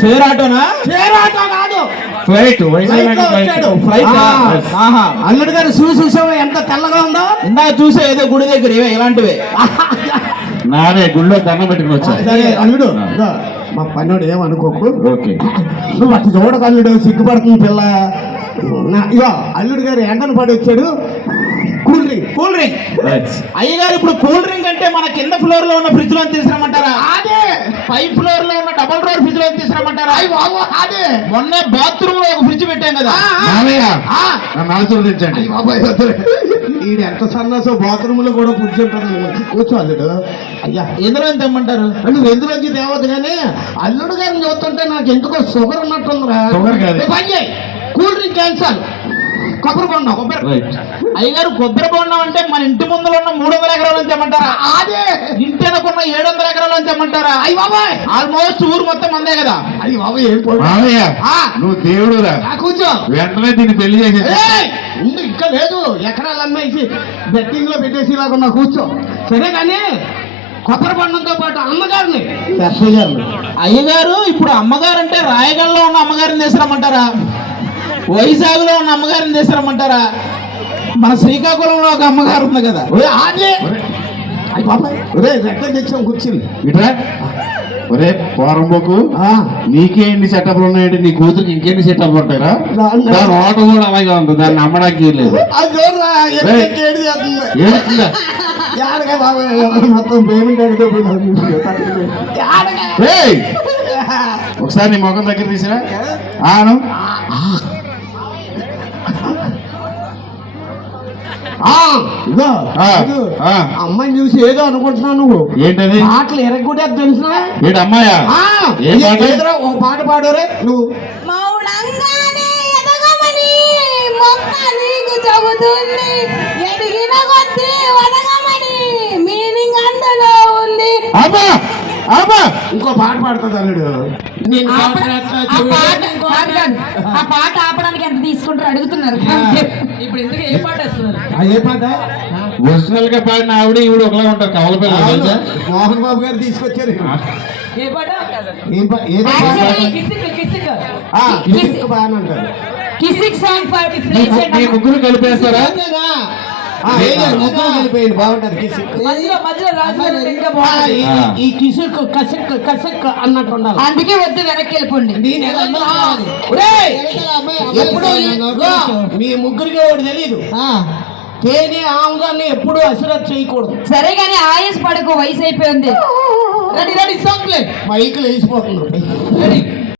Share ఆటోనా? Share auto కాదు, flight. Flight. అల్లుడు గారు చూసావా ఎంత తెల్లగా ఉందో? ఇందాక చూసే ఏదో గుడి దగ్గర ఇలాంటివే. నాదే గుళ్ళో దండం పెట్టుకుని వచ్చా. సరే అల్లుడు, ఇదిగో, మా పన్నోడు ఏమనుకోకు. ఓకే, నువ్వు అటు చూడకు అల్లుడు, సిగ్గుపడుతుంది పిల్ల. ఇగో అల్లుడు గారు ఎండను పడి వచ్చాడు. Cool drink. Cool drink. అయ్యగారు ఇప్పుడు కూల్ డ్రింక్ అంటే మన కింద ఫ్లోర్ లో ఉన్న ఫ్రిడ్జ్ లో తీసుకురమ్మంటారా? అదే. పై ఫ్లోర్ లో ఉన్న డబుల్ డోర్ ఫ్రిడ్జ్ లో తీసుకురమ్మంటారా? అదే. మొన్న బాత్రూమ్ లో ఒక ఫ్రిడ్జ్ పెట్టాం కదా. తెచ్చండి. ఈడు ఎంత సన్నాసో, బాత్రూమ్ లో కూడా కూర్చుంటాను. కూర్చో అల్లుడు. అయ్యా, ఎందులో తెమ్మంటారు? నువ్వు ఎందులోంచి తేవద్దు కానీ అల్లుడు గారిని చూస్తుంటే నాకు ఎందుకో షుగర్ ఉన్నట్టుందిరా. షుగర్ కాదు. పని చేయి, కూల్ డ్రింక్ క్యాన్సల్. కొబ్బరి బొండం. అయ్యగారు కొబ్బరి బొండం అంటే మన ఇంటి ముందులో ఉన్న 300 ఎకరాలు తెమ్మంటారా? అదే. ఇంటి అనుకున్న 700 ఎకరాలు తెమ్మంటారా? అయ్యి బాబాయ్, ఆల్మోస్ట్ ఊరు మొత్తం అందే కదా. అయ్యి బాబాయ్, ఏం మామయ్య నువ్వు దేవుడురా, కూర్చో. వెంటనే దీన్ని పెళ్లి చేసి ఉంది ఇంకా లేదు, ఎకరాలు అమ్మేసి బెట్టింగ్ లో పెట్టేసి ఇలాగున్నా. కూర్చో. సరే కానీ కొబ్బరి బండంతో పాటు అమ్మగారిని అయ్యగారు ఇప్పుడు అమ్మగారు అంటే రాయగల్లో ఉన్న అమ్మగారిని తీసుకురమ్మంటారా? వైజాగ్ లో ఉన్న అమ్మగారిని తీసుకురమ్మంటారా? మన శ్రీకాకుళంలో ఒక అమ్మగారు ఉంది కదా. అదే. అయ్యి బాబాయ్, ఒరే రెట్ట తెచ్చాం కూర్చుని. ఇట్రా. ఒరే పోరంబోకు, నీకే ఎన్ని సెటప్లు ఉన్నాయంటే నీ కూతురికి ఇంకెన్ని సెటప్లు ఉంటాయిరా? దాని ఓట కూడా అలాగే ఉంది, దాన్ని నమ్మడానికి లేదు. మొత్తం పేమెంట్ అడిగితే ఒకసారి నీ ముఖం దగ్గర తీసిరా. ఆను అమ్మాయిని చూసి ఏదో అనుకుంటున్నావు నువ్వు. ఏంటది? పాటలు ఎరగొట్టే తెలిసిన ఏంటి అమ్మాయా? ఒక పాట పాడరే నువ్వు. మౌనంగానే ఎదగమని మొక్క నీకు చెబుతుంది, ఎదిగిన కొద్దీ వదగమని మీనింగ్ అందులో ఉంది. అమ్మా అమ్మా, ఇంకో పాట పాడుతుంది అల్లుడు. ఆ పాట ఆపడానికి ఎంత తీసుకుంటారు అడుగుతున్నారు. ఇప్పుడు ఎందుకు ఏ పాట వేస్తున్నారు? ఏ పాట? ఒరిజినల్ గా పాడిన ఆవిడ ఈవిడ ఒకలా ఉంటారు. కవల పిల్లలు మోహన్ బాబు గారు తీసుకొచ్చారు. ఏ పాట? బాగానంటారు. కిసిక్ సాంగ్ ఫర్ మీ ముగ్గురు కలిపేస్తారా? కలిపోయింది, బాగుంటది. మధ్యలో రాజు ఇంకా బాగుంది. ఈ కిసిక్ కసిక్ కసిక్ అన్నట్టు ఉండాలి. అందుకే వద్దు, వెనక్కి వెళ్ళిపోండి. ఎప్పుడు మీ ముగ్గురికి ఒకటి తెలీదు, తేనె ఆముదాన్ని ఎప్పుడు అసిరత్ చేయకూడదు. సరే కానీ ఆయుష్ పడకు, వయసు అయిపోయింది. రెడీ రెడీ సాంగ్ మైకులు వేసిపోతున్నాడు.